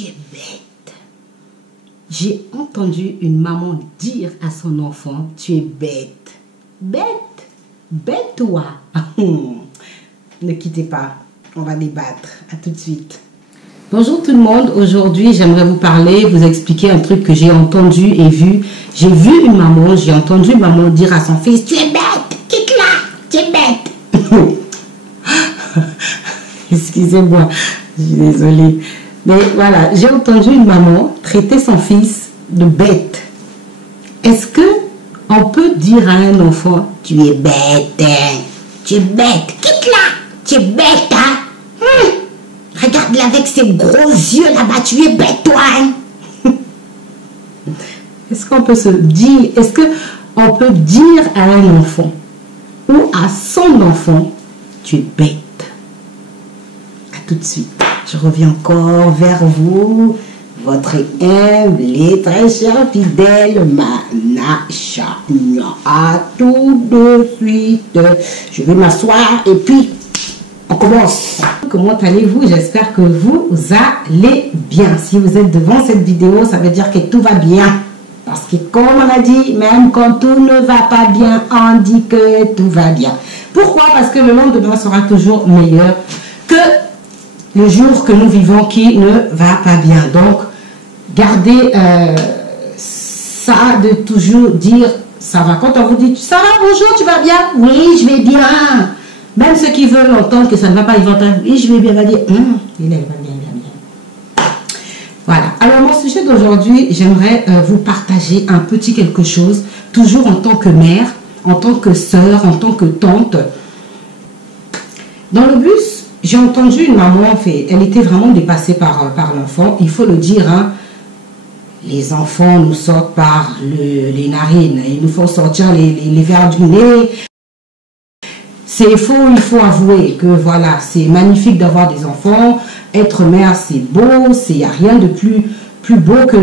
tu es bête. J'ai entendu une maman dire à son enfant, tu es bête. Bête? Bête toi? Ne quittez pas, on va débattre. À tout de suite. Bonjour tout le monde, aujourd'hui j'aimerais vous parler, vous expliquer un truc que j'ai entendu et vu. J'ai vu une maman, j'ai entendu une maman dire à son fils, tu es bête, quitte-la, tu es bête. Excusez-moi, je suis désolée. Mais voilà, j'ai entendu une maman traiter son fils de bête. Est-ce que on peut dire à un enfant, tu es bête, tu es bête, quitte-la, tu es bête, hein? Regarde-la avec ses gros yeux là-bas, tu es bête, toi, hein? Est-ce qu'on peut se dire, est-ce qu'on peut dire à un enfant ou à son enfant, tu es bête? À tout de suite. Je reviens encore vers vous, votre humble et très cher fidèle Manacha. À tout de suite. Je vais m'asseoir et puis on commence. Comment allez-vous? J'espère que vous allez bien. Si vous êtes devant cette vidéo, ça veut dire que tout va bien. Parce que comme on a dit, même quand tout ne va pas bien, on dit que tout va bien. Pourquoi? Parce que le lendemain sera toujours meilleur que le jour que nous vivons qui ne va pas bien. Donc, gardez ça de toujours dire ça va. Quand on vous dit ça va, bonjour, tu vas bien? Oui, je vais bien. Même ceux qui veulent entendre que ça ne va pas, ils vont entendre oui, je vais bien, va dire il va bien, bien. Voilà. Alors, mon sujet d'aujourd'hui, j'aimerais vous partager un petit quelque chose, toujours en tant que mère, en tant que sœur, en tant que tante. Dans le bus, j'ai entendu une maman, elle était vraiment dépassée par l'enfant. Il faut le dire, hein, les enfants nous sortent par les narines. Ils nous font sortir les verres du nez. C'est faux, il faut avouer que voilà, c'est magnifique d'avoir des enfants. Être mère, c'est beau. Il n'y a rien de plus beau que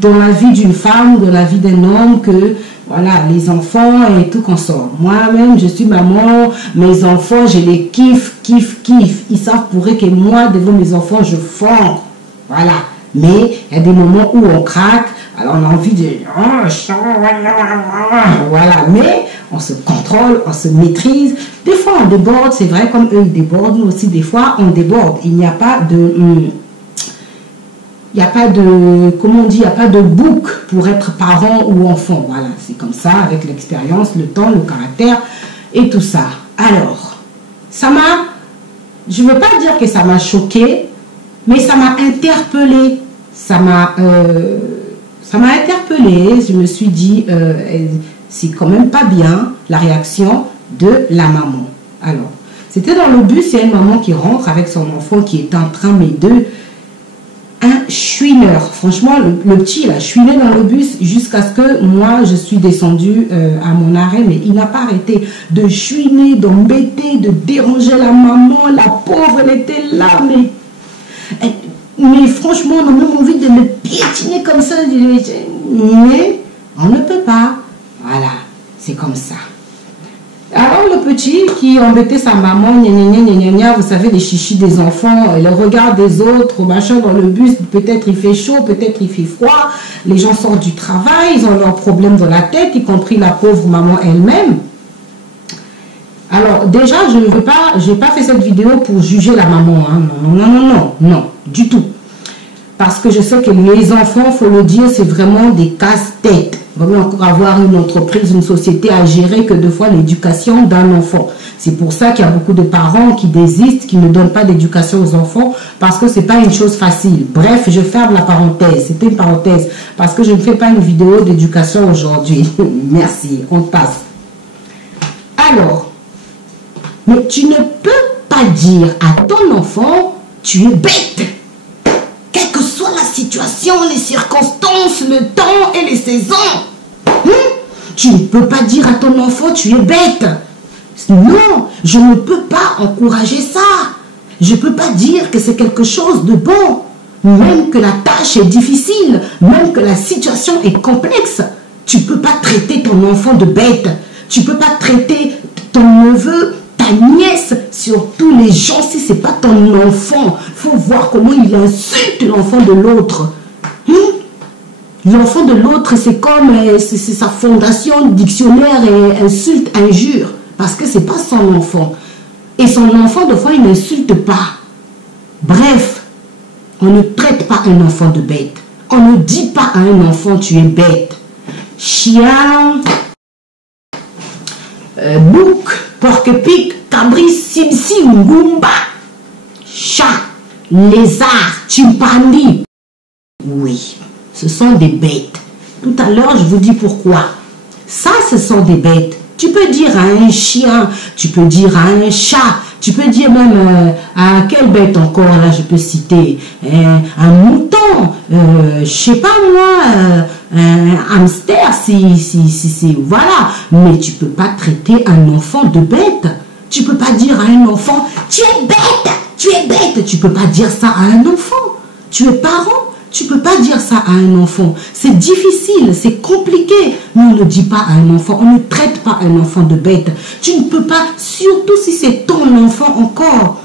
dans la vie d'une femme, dans la vie d'un homme, que voilà, les enfants et tout qu'on sort. Moi-même, je suis maman, mes enfants, je les kiffe. Ils savent pour eux que moi, devant mes enfants, je fonds. Voilà. Mais il y a des moments où on craque, alors on a envie de... Voilà, mais on se contrôle, on se maîtrise. Des fois, on déborde, c'est vrai, comme eux, ils débordent. Nous aussi, des fois, on déborde. Il n'y a pas de... comment on dit, il n'y a pas de bouc pour être parent ou enfant. Voilà, c'est comme ça, avec l'expérience, le temps, le caractère et tout ça. Alors, ça m'a, je ne veux pas dire que ça m'a choqué, mais ça m'a interpellée. Ça m'a interpellée. Je me suis dit, c'est quand même pas bien la réaction de la maman. Alors, c'était dans le bus, il y a une maman qui rentre avec son enfant qui est en train, mais de... un chouineur. Franchement, le petit, là, chouinait dans le bus jusqu'à ce que moi, je suis descendue à mon arrêt, mais il n'a pas arrêté de chouiner, d'embêter, de déranger la maman. La pauvre, elle était là, mais franchement, on a même envie de le piétiner comme ça. Mais on ne peut pas. Voilà, c'est comme ça. Alors le petit qui embêtait sa maman, vous savez, les chichis des enfants, le regard des autres, machin dans le bus, peut-être il fait chaud, peut-être il fait froid, les gens sortent du travail, ils ont leurs problèmes dans la tête, y compris la pauvre maman elle-même. Alors déjà, je n'ai pas fait cette vidéo pour juger la maman, hein. Non, du tout. Parce que je sais que les enfants, il faut le dire, c'est vraiment des casse-têtes. Il vaut encore avoir une entreprise, une société à gérer que deux fois l'éducation d'un enfant. C'est pour ça qu'il y a beaucoup de parents qui désistent, qui ne donnent pas d'éducation aux enfants, parce que ce n'est pas une chose facile. Bref, je ferme la parenthèse. C'était une parenthèse, parce que je ne fais pas une vidéo d'éducation aujourd'hui. Merci, on passe. Alors, mais tu ne peux pas dire à ton enfant, tu es bête. Quelle que soit la situation, les circonstances, le temps et les saisons. Tu ne peux pas dire à ton enfant, tu es bête. Non, je ne peux pas encourager ça. Je ne peux pas dire que c'est quelque chose de bon. Même que la tâche est difficile, même que la situation est complexe. Tu ne peux pas traiter ton enfant de bête. Tu ne peux pas traiter ton neveu, ta nièce sur tous les gens, si ce n'est pas ton enfant, il faut voir comment il insulte l'enfant de l'autre. L'enfant de l'autre, c'est comme c'est sa fondation, dictionnaire et insulte, injure. Parce que ce n'est pas son enfant. Et son enfant, de fois, il n'insulte pas. Bref, on ne traite pas un enfant de bête. On ne dit pas à un enfant, tu es bête. Chien, bouc, porc-épic, cabri, simsi, ngumba, chat, lézard, chimpanzé. Oui, ce sont des bêtes. Tout à l'heure, je vous dis pourquoi. Ça, ce sont des bêtes. Tu peux dire à un chien, tu peux dire à un chat, tu peux dire même à quelle bête encore, là, je peux citer, un mouton, je sais pas moi, un hamster, voilà. Mais tu peux pas traiter un enfant de bête. Tu peux pas dire à un enfant, tu es bête, tu es bête. Tu peux pas dire ça à un enfant. Tu es parent. Tu ne peux pas dire ça à un enfant. C'est difficile, c'est compliqué. Mais on ne dit pas à un enfant, on ne traite pas un enfant de bête. Tu ne peux pas, surtout si c'est ton enfant encore.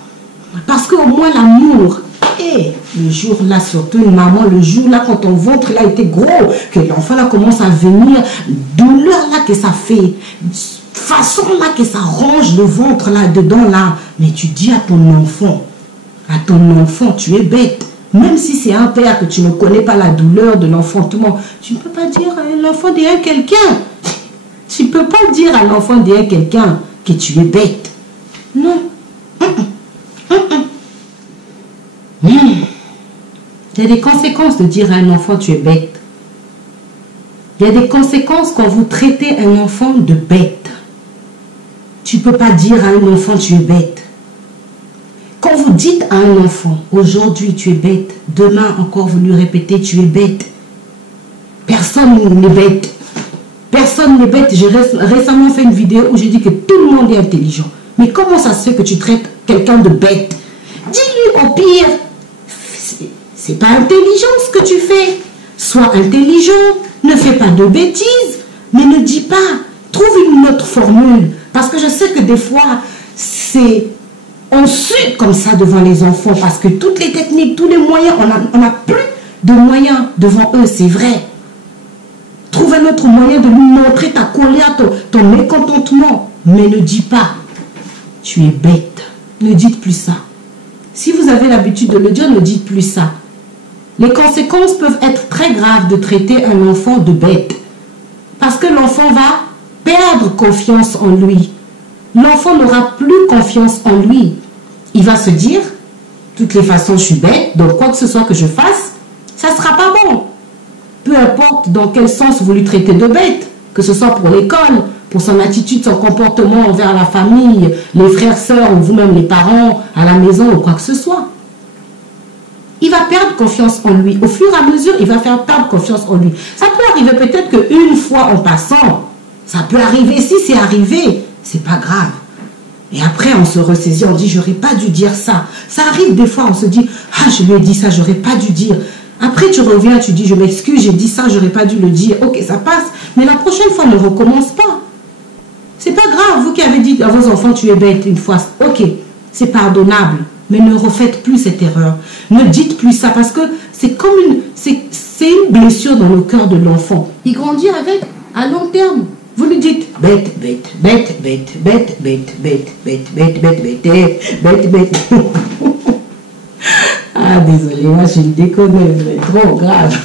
Parce qu'au moins l'amour, et le jour là, surtout une maman, le jour là, quand ton ventre là était gros, que l'enfant là commence à venir, douleur là que ça fait, façon là que ça range le ventre là, dedans là. Mais tu dis à ton enfant, tu es bête. Même si c'est un père que tu ne connais pas la douleur de l'enfantement, tu ne peux pas dire à l'enfant derrière quelqu'un. Tu ne peux pas dire à l'enfant derrière quelqu'un que tu es bête. Non. Il y a des conséquences de dire à un enfant tu es bête. Il y a des conséquences quand vous traitez un enfant de bête. Tu ne peux pas dire à un enfant tu es bête. Quand vous dites à un enfant, aujourd'hui tu es bête, demain encore vous lui répétez tu es bête. Personne n'est bête. Personne n'est bête. J'ai récemment fait une vidéo où j'ai dit que tout le monde est intelligent. Mais comment ça se fait que tu traites quelqu'un de bête? Dis-lui au pire, c'est pas intelligent ce que tu fais. Sois intelligent, ne fais pas de bêtises, mais ne dis pas. Trouve une autre formule. Parce que je sais que des fois, on sue comme ça devant les enfants parce que toutes les techniques, tous les moyens, on n'a plus de moyens devant eux, c'est vrai. Trouve un autre moyen de lui montrer ta colère, ton mécontentement. Mais ne dis pas, tu es bête. Ne dites plus ça. Si vous avez l'habitude de le dire, ne dites plus ça. Les conséquences peuvent être très graves de traiter un enfant de bête. Parce que l'enfant va perdre confiance en lui. L'enfant n'aura plus confiance en lui. Il va se dire, de toutes les façons, je suis bête, donc quoi que ce soit que je fasse, ça ne sera pas bon. Peu importe dans quel sens vous lui traitez de bête, que ce soit pour l'école, pour son attitude, son comportement envers la famille, les frères, sœurs, ou vous-même les parents, à la maison, ou quoi que ce soit. Il va perdre confiance en lui. Au fur et à mesure, il va faire perdre confiance en lui. Ça peut arriver peut-être qu'une fois en passant, ça peut arriver, si c'est arrivé, c'est pas grave. Et après, on se ressaisit, on dit, j'aurais pas dû dire ça. Ça arrive des fois, on se dit, ah, je lui ai dit ça, j'aurais pas dû dire. Après, tu reviens, tu dis, je m'excuse, j'ai dit ça, j'aurais pas dû le dire. Ok, ça passe. Mais la prochaine fois, ne recommence pas. C'est pas grave, vous qui avez dit à vos enfants, tu es bête une fois. Ok, c'est pardonnable. Mais ne refaites plus cette erreur. Ne dites plus ça parce que c'est comme une blessure dans le cœur de l'enfant. Il grandit avec à long terme. Vous lui dites bête, bête, bête, bête, bête, bête, bête, bête, bête, bête, bête, bête, bête. Ah, désolé, moi je déconne, c'est trop grave.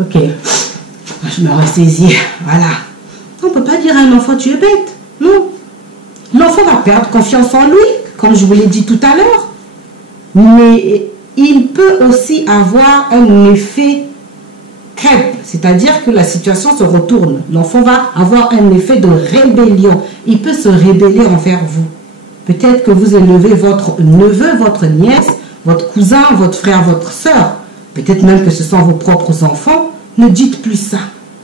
Ok, je me ressaisis. Voilà. On ne peut pas dire à un enfant tu es bête. Non. L'enfant va perdre confiance en lui, comme je vous l'ai dit tout à l'heure. Mais il peut aussi avoir un effet crêpe, c'est-à-dire que la situation se retourne. L'enfant va avoir un effet de rébellion. Il peut se rébeller envers vous. Peut-être que vous élevez votre neveu, votre nièce, votre cousin, votre frère, votre soeur. Peut-être même que ce sont vos propres enfants. Ne dites plus ça,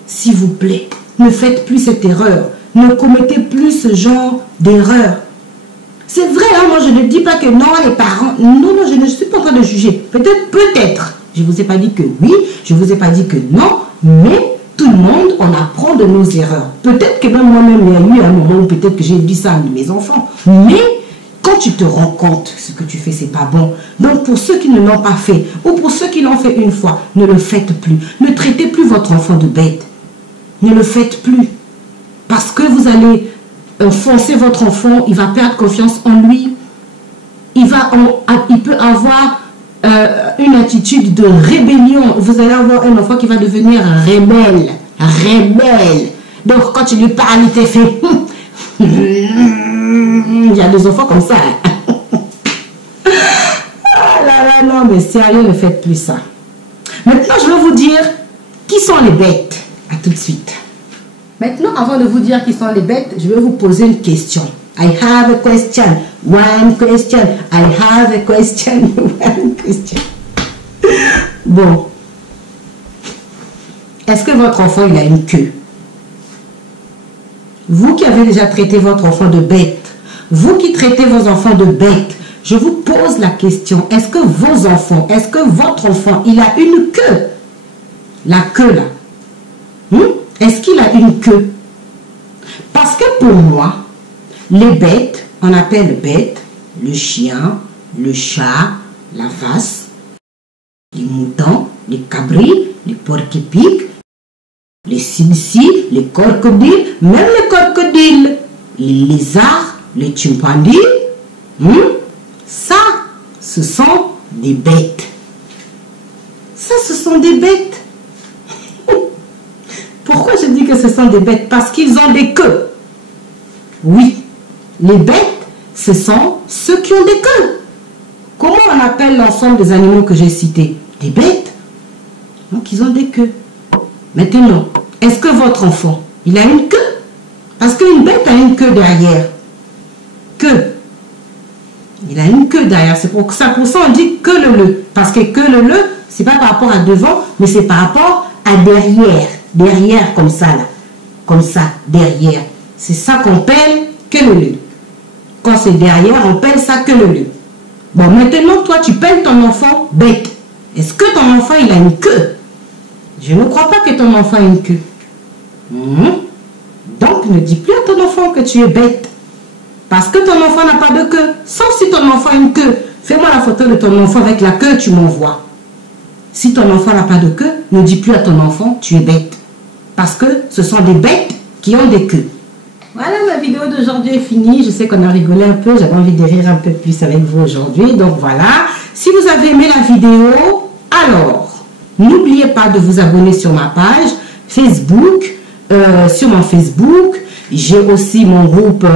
s'il vous plaît. Ne faites plus cette erreur. Ne commettez plus ce genre d'erreur. C'est vrai, hein, moi je ne dis pas que non, les parents... Non, je ne suis pas en train de juger. Peut-être. Je ne vous ai pas dit que oui, je ne vous ai pas dit que non, mais tout le monde, on apprend de nos erreurs. Peut-être que même moi-même, il y a eu un moment où peut-être que j'ai dit ça à mes enfants. Mais quand tu te rends compte, ce que tu fais, c'est pas bon. Donc, pour ceux qui ne l'ont pas fait, ou pour ceux qui l'ont fait une fois, ne le faites plus. Ne traitez plus votre enfant de bête. Ne le faites plus. Parce que vous allez forcer votre enfant, il va perdre confiance en lui. Il peut avoir une attitude de rébellion. Vous allez avoir un enfant qui va devenir rebelle. Rebelle. Donc, quand tu lui parles, il te fait... Il y a des enfants comme ça. Ah là là, non, mais sérieux, ne faites plus ça. Maintenant, je vais vous dire qui sont les bêtes. À tout de suite. Maintenant, avant de vous dire qui sont les bêtes, je vais vous poser une question. I have a question. One question. I have a question. One question. Bon. Est-ce que votre enfant, il a une queue? Vous qui avez déjà traité votre enfant de bête, vous qui traitez vos enfants de bête, je vous pose la question, est-ce que vos enfants, est-ce que votre enfant, il a une queue? La queue là. Est-ce qu'il a une queue? Parce que pour moi, les bêtes, on appelle bêtes le chien, le chat, la vache, les moutons, les cabris, les porcs-épics, les sissi, les crocodiles, même les crocodiles, les lézards, les chimpanzés. Ça, ce sont des bêtes. Ça, ce sont des bêtes. Pourquoi je dis que ce sont des bêtes? Parce qu'ils ont des queues. Oui, les bêtes, ce sont ceux qui ont des queues. Comment on appelle l'ensemble des animaux que j'ai cités? Des bêtes. Donc, ils ont des queues. Maintenant, est-ce que votre enfant, il a une queue? Parce qu'une bête a une queue derrière. Queue. Il a une queue derrière. C'est pour ça on dit que le. Parce que le, c'est pas par rapport à devant, mais c'est par rapport à derrière. Derrière, comme ça, là. Comme ça, derrière. C'est ça qu'on pèle que le. Quand c'est derrière, on pèle ça que le. Bon, maintenant, toi, tu pèles ton enfant bête. Est-ce que ton enfant, il a une queue? Je ne crois pas que ton enfant a une queue. Donc, ne dis plus à ton enfant que tu es bête. Parce que ton enfant n'a pas de queue. Sauf si ton enfant a une queue. Fais-moi la photo de ton enfant avec la queue, tu m'envoies. Si ton enfant n'a pas de queue, ne dis plus à ton enfant, tu es bête. Parce que ce sont des bêtes qui ont des queues. Voilà, ma vidéo d'aujourd'hui est finie. Je sais qu'on a rigolé un peu. J'avais envie de rire un peu plus avec vous aujourd'hui. Donc voilà. Si vous avez aimé la vidéo, alors, n'oubliez pas de vous abonner sur ma page Facebook. Sur mon Facebook, j'ai aussi mon groupe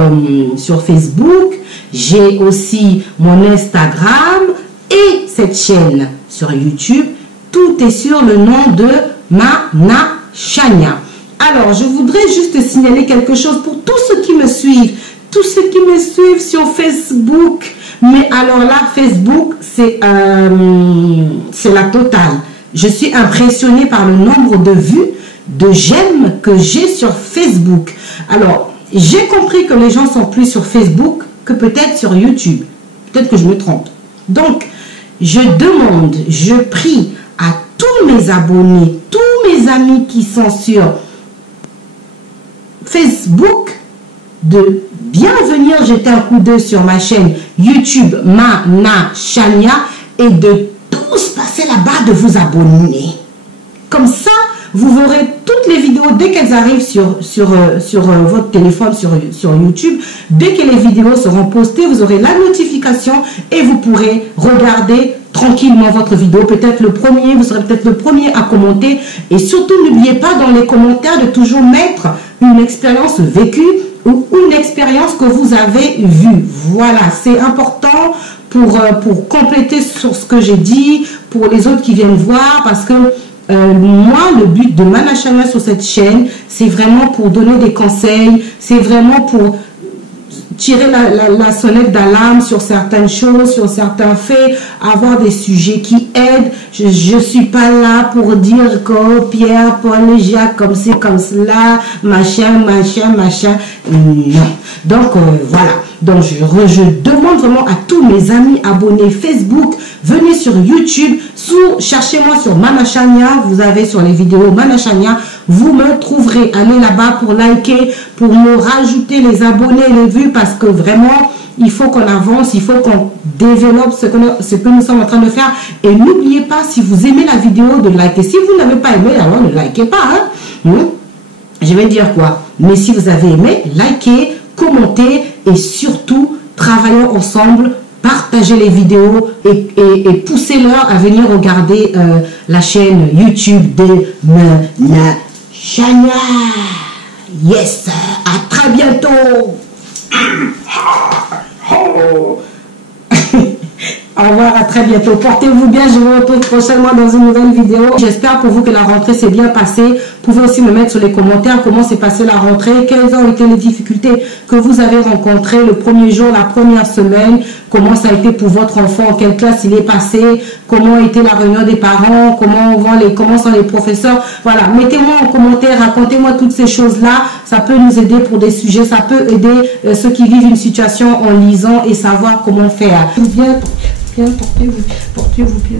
sur Facebook. J'ai aussi mon Instagram et cette chaîne sur YouTube. Tout est sur le nom de Mana Chania. Alors, je voudrais juste signaler quelque chose pour tous ceux qui me suivent. Tous ceux qui me suivent sur Facebook. Mais alors là, Facebook, c'est la totale. Je suis impressionnée par le nombre de vues, de j'aime que j'ai sur Facebook. Alors, j'ai compris que les gens sont plus sur Facebook que peut-être sur YouTube. Peut-être que je me trompe. Donc, je demande, je prie à tous mes abonnés, tous mes amis qui sont sur Facebook de bien venir jeter un coup d'œil sur ma chaîne YouTube Mana Chania et de tous passer là-bas de vous abonner. Comme ça, vous verrez toutes les vidéos dès qu'elles arrivent sur votre téléphone, sur YouTube. Dès que les vidéos seront postées, vous aurez la notification et vous pourrez regarder tranquillement votre vidéo. Peut-être le premier, vous serez peut-être le premier à commenter. Et surtout, n'oubliez pas dans les commentaires de toujours mettre une expérience vécue ou une expérience que vous avez vue. Voilà, c'est important pour compléter sur ce que j'ai dit, pour les autres qui viennent voir, parce que moi, le but de Mana Chania sur cette chaîne, c'est vraiment pour donner des conseils, c'est vraiment pour tirer la sonnette d'alarme sur certaines choses, sur certains faits, avoir des sujets qui aident. Je ne suis pas là pour dire que Pierre, Paul, Jacques, comme c'est comme cela, machin. Non. Donc, voilà. Donc, je demande vraiment à tous mes amis abonnés Facebook, venez sur YouTube, Cherchez-moi sur Mama Chania, vous avez sur les vidéos Mama Chania, vous me trouverez. Allez là-bas pour liker, pour me rajouter les abonnés, les vues, parce que vraiment, il faut qu'on avance, il faut qu'on développe ce que nous sommes en train de faire. Et n'oubliez pas, si vous aimez la vidéo, de liker. Si vous n'avez pas aimé, alors ne likez pas. Hein? Je vais dire quoi? Mais si vous avez aimé, likez, commentez et surtout, travaillons ensemble. Partagez les vidéos et poussez-leur à venir regarder la chaîne YouTube de Mama Chania. Yes, à très bientôt. Au revoir, à très bientôt. Portez-vous bien, je vous retrouve prochainement dans une nouvelle vidéo. J'espère pour vous que la rentrée s'est bien passée. Vous pouvez aussi me mettre sur les commentaires comment s'est passée la rentrée, quelles ont été les difficultés que vous avez rencontrées le premier jour, la première semaine, comment ça a été pour votre enfant, en quelle classe il est passé, comment a été la réunion des parents, comment sont les professeurs. Voilà, mettez-moi en commentaire, racontez-moi toutes ces choses-là. Ça peut nous aider pour des sujets, ça peut aider ceux qui vivent une situation en lisant et savoir comment faire. Bien, portez-vous bien.